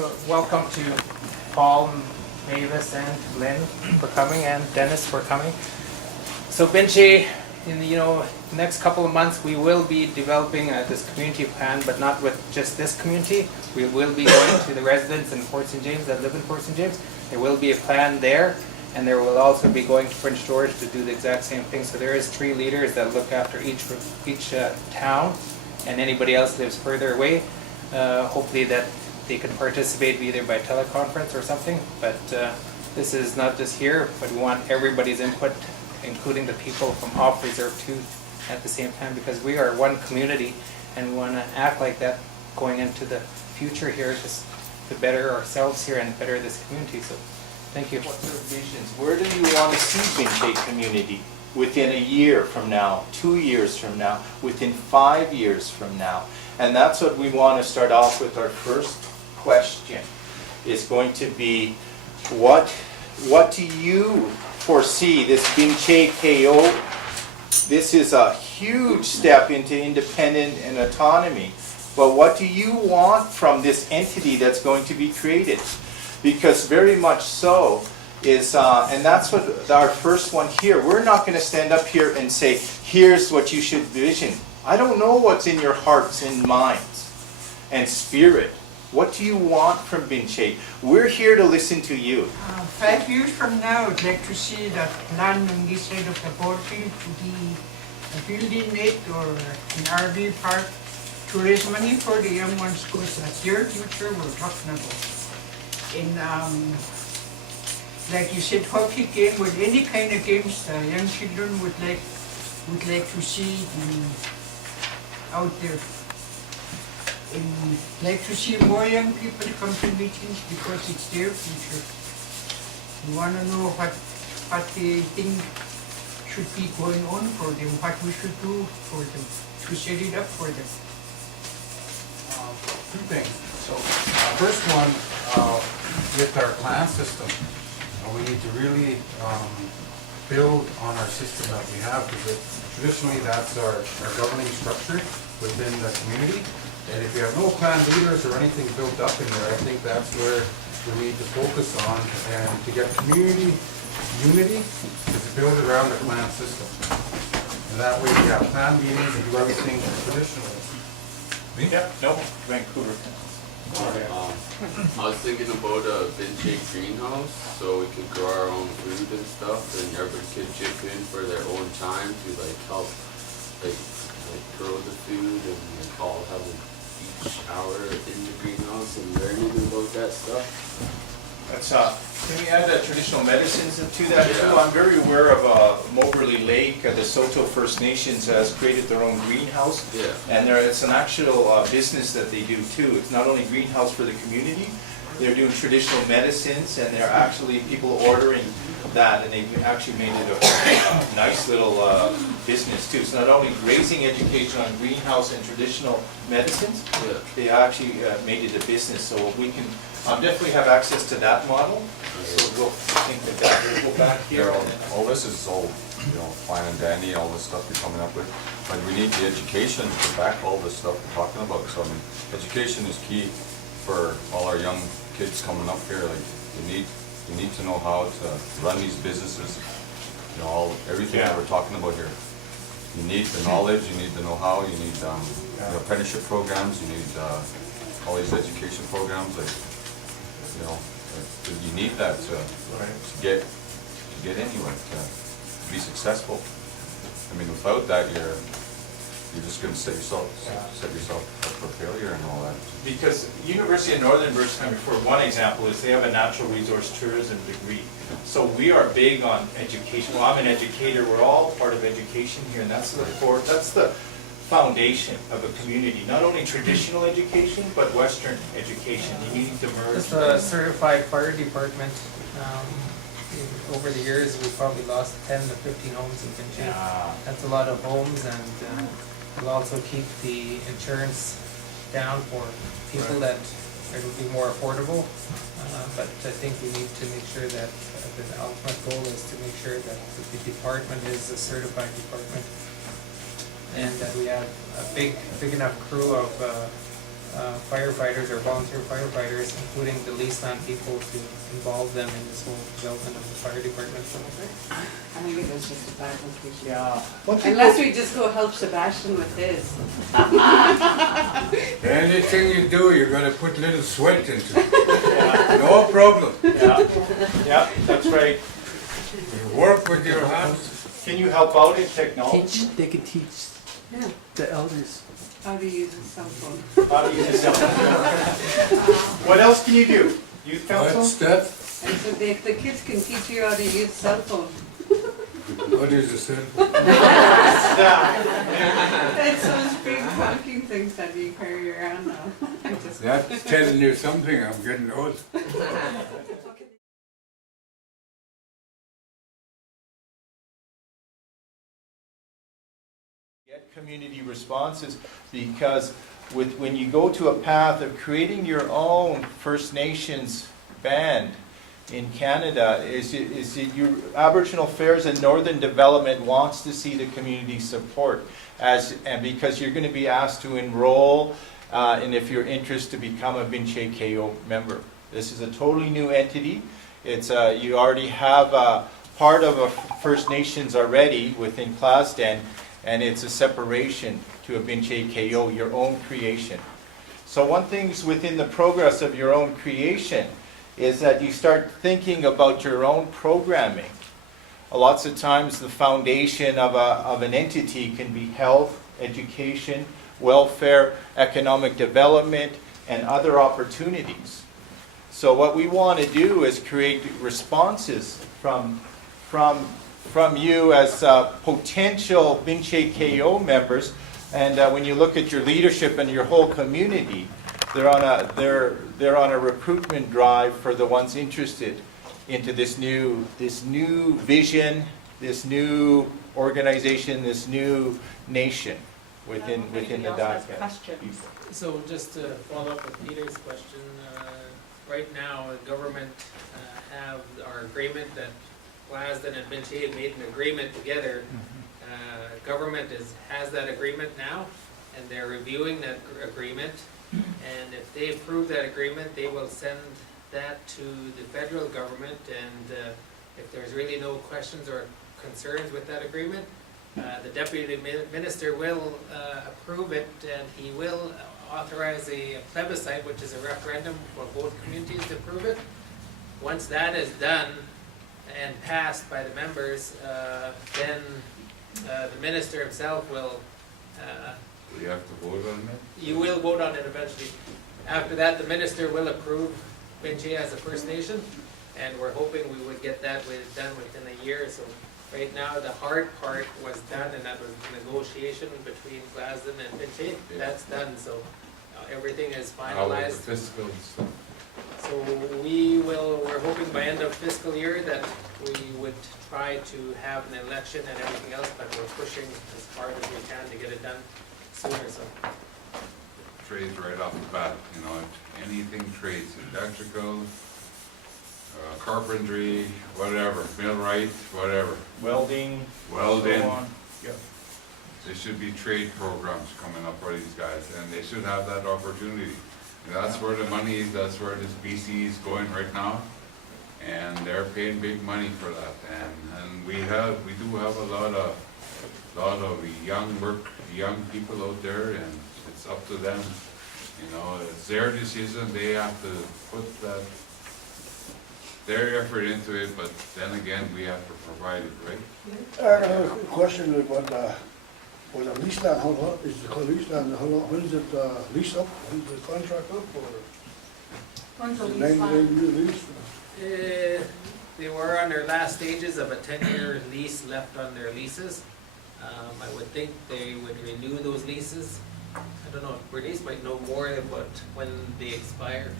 So welcome to Paul, Mavis, and Lynn for coming, and Dennis for coming. So Binche, in the next couple of months, we will be developing this community plan, but not with just this community. We will be going to the residents in Fort St. James that live in Fort St. James. There will be a plan there, and there will also be going to Prince George to do the exact same thing. So there is 3 leaders that look after each town, and anybody else lives further away. Hopefully that they can participate either by teleconference or something. But this is not just here, but we want everybody's input, including the people from off reserve too, at the same time, because we are one community, and we want to act like that going into the future here, just to better ourselves here and better this community. So, thank you. What's our visions? Where do you want to see Binche community within a year from now, 2 years from now, within 5 years from now? And that's what we want to start off with. Our first question is going to be, what do you foresee this Binche Keyoh? This is a huge step into independent and autonomy. But what do you want from this entity that's going to be created? Because very much so is, and that's what our first one here, we're not going to stand up here and say, here's what you should vision. I don't know what's in your hearts and minds and spirit. What do you want from Binche? We're here to listen to you. 5 years from now, I'd like to see that land on this side of the ball field to be a building it or an RV park to raise money for the young ones, because that's their future we're talking about. And like you said, hockey game or any kind of games the young children would like to see out there. And like to see more young people come to meetings because it's their future. We want to know what they think should be going on for them, what we should do for them, to set it up for them. 2 things. So, first one, with our clan system, we need to really build on our system that we have, because traditionally that's our governing structure within the community. And if you have no clan leaders or anything built up in there, I think that's where we need to focus on, and to get community unity is to build around the clan system. And that way we have clan meetings and do everything traditionally. Yeah, no, Vancouver. I was thinking about a Binche greenhouse, so we could grow our own food and stuff, and everybody could chip in for their own time to help grow the food, and all have each hour in the greenhouse and learning about that stuff. That's can we add traditional medicines to that too? I'm very aware of Moberly Lake. The Soto First Nations has created their own greenhouse, and it's an actual business that they do too. It's not only greenhouse for the community, they're doing traditional medicines, and they're actually people ordering that, and they've actually made it a nice little business too. So not only raising education on greenhouse and traditional medicines, they actually made it a business. So we can definitely have access to that model. So we'll think of that. We'll go back here. All this is all, fine and dandy, all this stuff you're coming up with, but we need the education to back all this stuff we're talking about. So education is key for all our young kids coming up here. You need to know how to run these businesses. Everything that we're talking about here. You need the knowledge, you need the know-how, you need apprenticeship programs, you need all these education programs. You need that to get anywhere, to be successful. I mean, without that, you're just going to set yourself up for failure and all that. Because University of Northern British Columbia, for one example, is they have a natural resource tourism degree. So we are big on education. Well, I'm an educator. We're all part of education here, and that's the foundation of a community. Not only traditional education, but Western education. You need to merge. Just a certified fire department. Over the years, we've probably lost 10 to 15 homes in Binche. That's a lot of homes, and it'll also keep the insurance down for people that it'll be more affordable. But I think we need to make sure that the ultimate goal is to make sure that the department is a certified department, and that we have a big enough crew of firefighters or volunteer firefighters, including the lease land people, to involve them in this whole development of the fire department. I think it was just a bad location. Yeah. Unless we just go help Sebastian with his. Anything you do, you're gonna put a little sweat into it. No problem. Yeah, that's right. You work with your hands. Can you help out in technology? They could teach Yeah. the elders. How to use a cell phone. How do you use cell phone? What else can you do? Youth council? What's that? And so the kids can teach you how to use cell phone. What is it, sir? It's those big honking things that you carry around now. I just- That's telling you something, I'm getting old. Get community responses, because when you go to a path of creating your own First Nations band in Canada, is it your Aboriginal Affairs and Northern Development wants to see the community support, and because you're going to be asked to enroll, and if you're interested, to become a Binche Keyoh member. This is a totally new entity. It's you already have part of a First Nations already within Clasden, and it's a separation to a Binche Keyoh, your own creation. So one thing's within the progress of your own creation is that you start thinking about your own programming. Lots of times the foundation of an entity can be health, education, welfare, economic development, and other opportunities. So what we want to do is create responses from you as potential Binche Keyoh members, and when you look at your leadership and your whole community, they're on a recruitment drive for the ones interested into this new vision, this new organization, this new nation within the Daga. So just to follow up with Peter's question, right now the government have our agreement that Glasden and Binche have made an agreement together. Government has that agreement now, and they're reviewing that agreement. And if they approve that agreement, they will send that to the federal government. And if there's really no questions or concerns with that agreement, the deputy minister will approve it, and he will authorize a plebiscite, which is a referendum for both communities to approve it. Once that is done and passed by the members, then the minister himself will We have to vote on it? you will vote on it eventually. After that, the minister will approve Binche as a First Nation, and we're hoping we would get that done within a year. So right now, the hard part was done, and that was negotiation between Glasden and Binche. Yeah. That's done, so everything is How about finalized. the fiscal stuff? So we're hoping by end of fiscal year that we would try to have an election and everything else, but we're pushing as hard as we can to get it done sooner, so. Trades right off the bat, you know, anything trades, electrical, carpentry, whatever, millwright, whatever, Welding, welding. so on. Yeah. There should be trade programs coming up for these guys, and they should have that opportunity. And that's where the money is, that's where this BC is going right now, and they're paying big money for that. And we do have a lot of young people out there, and it's up to them. You know, it's their decision, they have to put their effort into it, but then again, we have to provide it, right? I have a question about the lease land, how long, is it called lease land, how long, when is it lease up, when's the contract up, or? When's the Is it lease 90-day lease? They were on their last stages of a 10-year lease left on their leases. I would think they would renew those leases. I don't know, Bernice might know more about when they expire,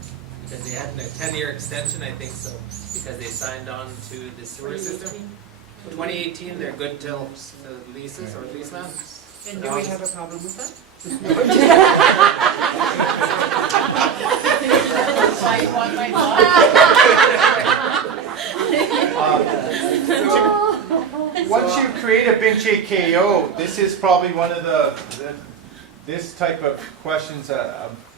because they had a 10-year extension, I think so, because they signed on to the sewer system. 2018, they're good till the leases or lease land. And do we have a problem with that? Once you create a Binche Keyoh, this is probably one of this type of questions,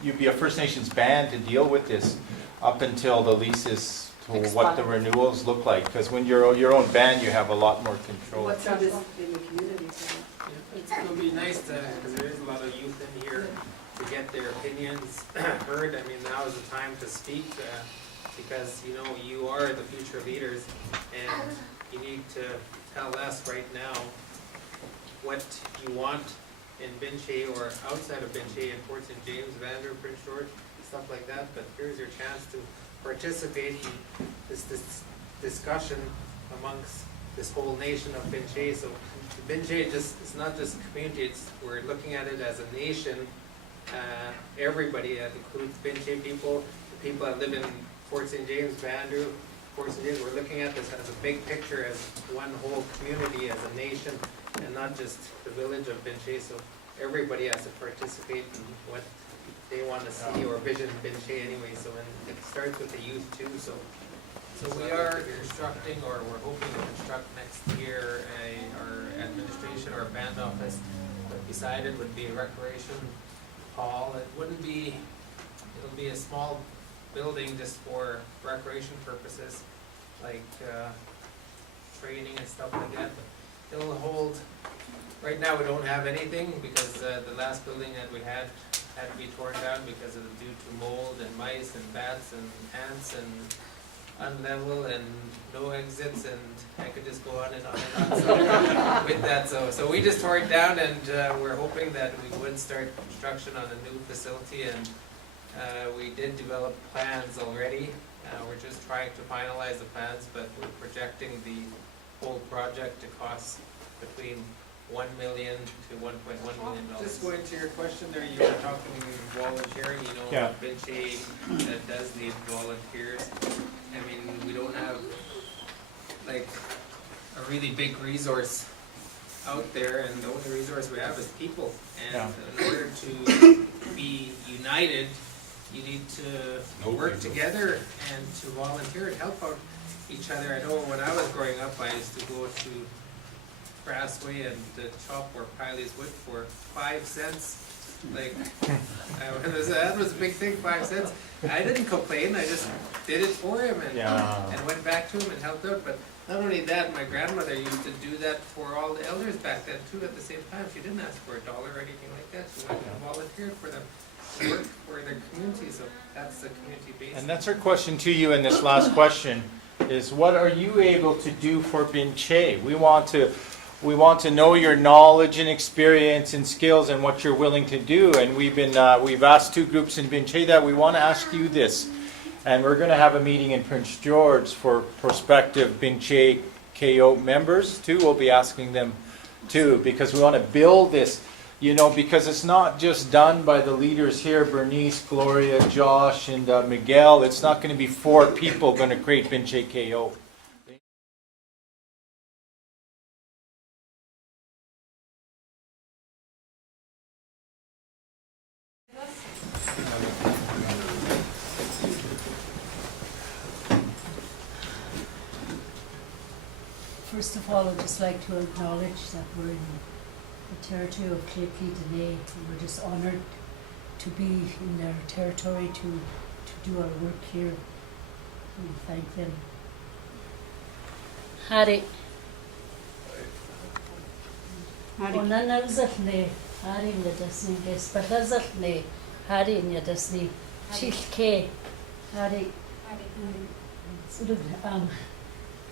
you'd be a First Nations band to deal with this up until the leases, to what the renewals look like. Because when you're your own band, you have a lot more control. What's up is in the community too. It'll be nice to, because there is a lot of youth in here, to get their opinions heard. I mean, now is the time to speak, because, you know, you are the future leaders, and you need to tell us right now what you want in Binche or outside of Binche, in Fort St. James, Vander, Prince George, stuff like that. But here's your chance to participate in this discussion amongst this whole nation of Binche. So Binche it's not just a community, we're looking at it as a nation. Everybody, that includes Binche people, the people that live in Fort St. James, Vander, Fort St. James. We're looking at this as a big picture, as one whole community, as a nation, and not just the village of Binche. So everybody has to participate in what they want to see, or vision Binche anyway. So, and it starts with the youth too. So we are constructing, or we're hoping to construct next year, our administration or band office. But beside it would be a recreation hall. It wouldn't be, it'll be a small building just for recreation purposes, like training and stuff like that. But it'll hold, right now we don't have anything, because the last building that we had to be torn down because of due to mold and mice and bats and ants and unlevel and no exits, and I could just go on and on and on. So with that, so we just tore it down, and we're hoping that we would start construction on a new facility, and we did develop plans already. We're just trying to finalize the plans, but we're projecting the whole project to cost between $1 million to $1.1 million. Just going to your question there, you were talking volunteering, you know, Yeah. Binche that does need volunteers. I mean, we don't have like a really big resource out there, and the only resource we have is people. And in order to be united, you need to work together and to volunteer and help out each other. I know when I was growing up, I used to go to Grassway and chop or pile his wood for 5 cents. Like, that was a big thing, 5 cents. I didn't complain, I just did it for him and went back to him and helped out. But not only that, my grandmother used to do that for all the elders back then too at the same time. She didn't ask for $1 or anything like that. She went and volunteered for them, worked for their community. So that's the community base. And that's our question to you in this last question, is what are you able to do for Binche? We want to know your knowledge and experience and skills and what you're willing to do. And we've asked 2 groups in Binche that we want to ask you this. And we're going to have a meeting in Prince George for prospective Binche Keyoh members too. We'll be asking them too, because we want to build this, you know, because it's not just done by the leaders here, Bernice, Gloria, Josh, and Miguel. It's not going to be 4 people going to create Binche Keyoh. First of all, I'd just like to acknowledge that we're in the territory of Claypee today. We're just honoured to be in their territory to do our work here. We thank them. Hari. Onanalzatne, Hari Yadasni, Despatazatne, Hari Yadasni, Chilke, Hari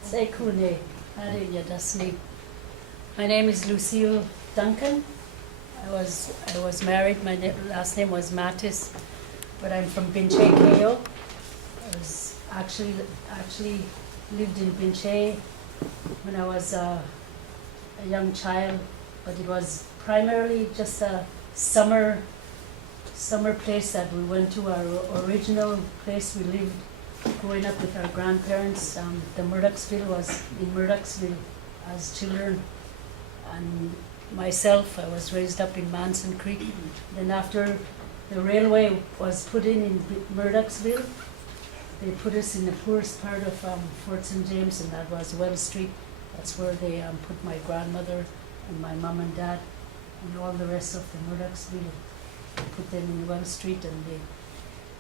Sekune. My name is Lucille Duncan. I was married. My last name was Mattis, but I'm from Binche Keyoh. I was actually lived in Binche when I was a young child, but it was primarily just a summer place that we went to. Our original place we lived growing up with our grandparents. The Murdochsville was in Murdochsville as children, and myself, I was raised up in Manson Creek. Then after the railway was put in Murdochsville, they put us in the poorest part of Fort St. James, and that was Well Street. That's where they put my grandmother and my mom and dad and all the rest of the Murdochsville put them in one street, and they,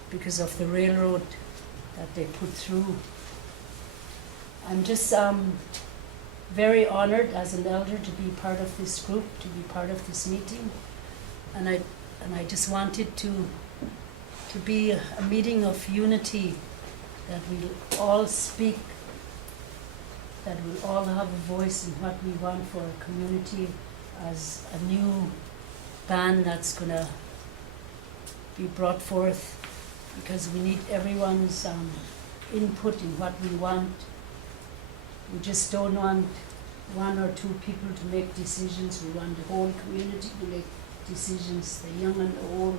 because of the railroad that they put through. I'm just very honored as an elder to be part of this group, to be part of this meeting, and I just wanted to be a meeting of unity, that we'll all speak, that we'll all have a voice in what we want for our community as a new ban that's gonna be brought forth, because we need everyone's input in what we want. We just don't want one or two people to make decisions. We want the whole community to make decisions, the young and the old.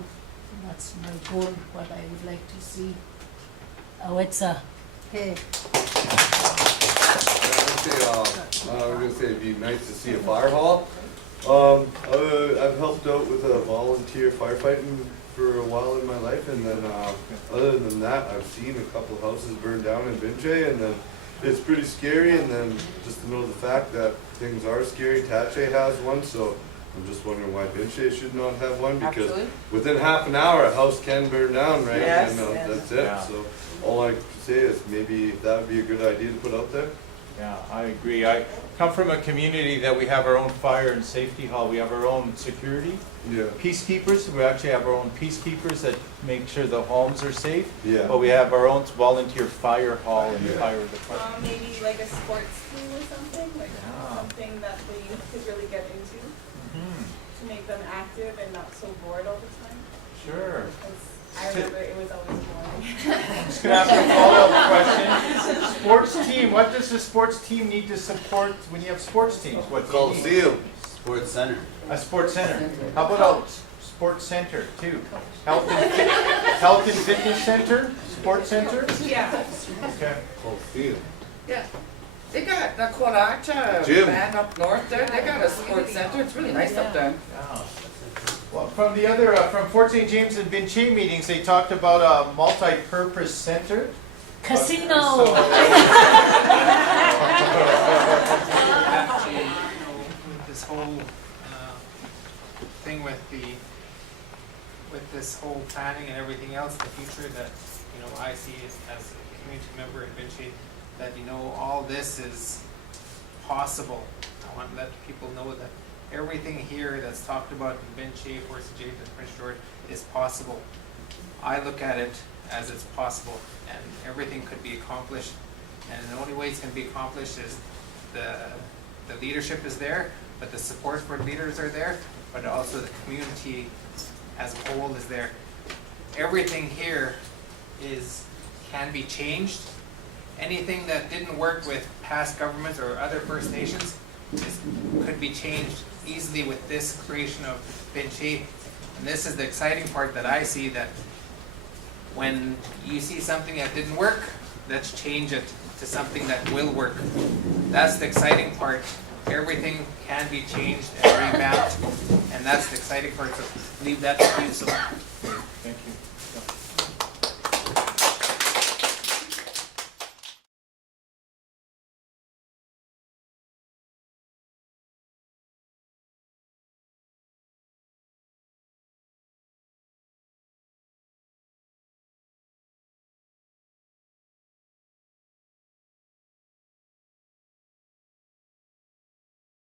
And that's my goal, what I would like to see. Awetsa. Hey. I was gonna say it'd be nice to see a fire hall. I've helped out with a volunteer firefighting for a while in my life, and then other than that, I've seen a couple of houses burned down in Binche, and then it's pretty scary. And then just to know the fact that things are scary, Tache has one, so I'm just wondering why Binche should not have one, because Absolutely. within half an hour a house can burn down, right? Yes, And yes. that's it. Yeah. So all I can say is maybe that would be a good idea to put out there. Yeah, I agree. I come from a community that we have our own fire and safety hall. We have our own security Yeah. peacekeepers. We actually have our own peacekeepers that make sure the homes are safe. Yeah. But we have our own volunteer fire hall and Yeah. fire department. Maybe like a sports team or something, like Yeah. something that the youth could really get into Mhm. to make them active and not so bored all the time. Sure. 'Cause I remember it was always boring. I'm just gonna ask a follow-up question. Sports team, what does the sports team need to support when you have sports teams? What do you need? Coliseum. Sports center. A sports center. How about a sports center too? Health and fitness center, sports center? Yeah. Okay. Coliseum. Yeah. They got the Quadacha Gym. band up north there. They got a sports center. It's really nice up there. Yeah. Well, from the other, from Fort St. James and Binche meetings, they talked about a multi-purpose center. Casino. Actually, with this whole thing with this whole planning and everything else, the future that, I see as a community member in Binche, that, all this is possible. I want to let people know that everything here that's talked about in Binche, Fort St. James, and Prince George is possible. I look at it as it's possible, and everything could be accomplished. And the only way it's going to be accomplished is the leadership is there, but the support for leaders are there, but also the community as a whole is there. Everything here can be changed. Anything that didn't work with past governments or other First Nations could be changed easily with this creation of Binche. And this is the exciting part that I see, that when you see something that didn't work, let's change it to something that will work. That's the exciting part. Everything can be changed and revamped, and that's the exciting part. So leave that to you. So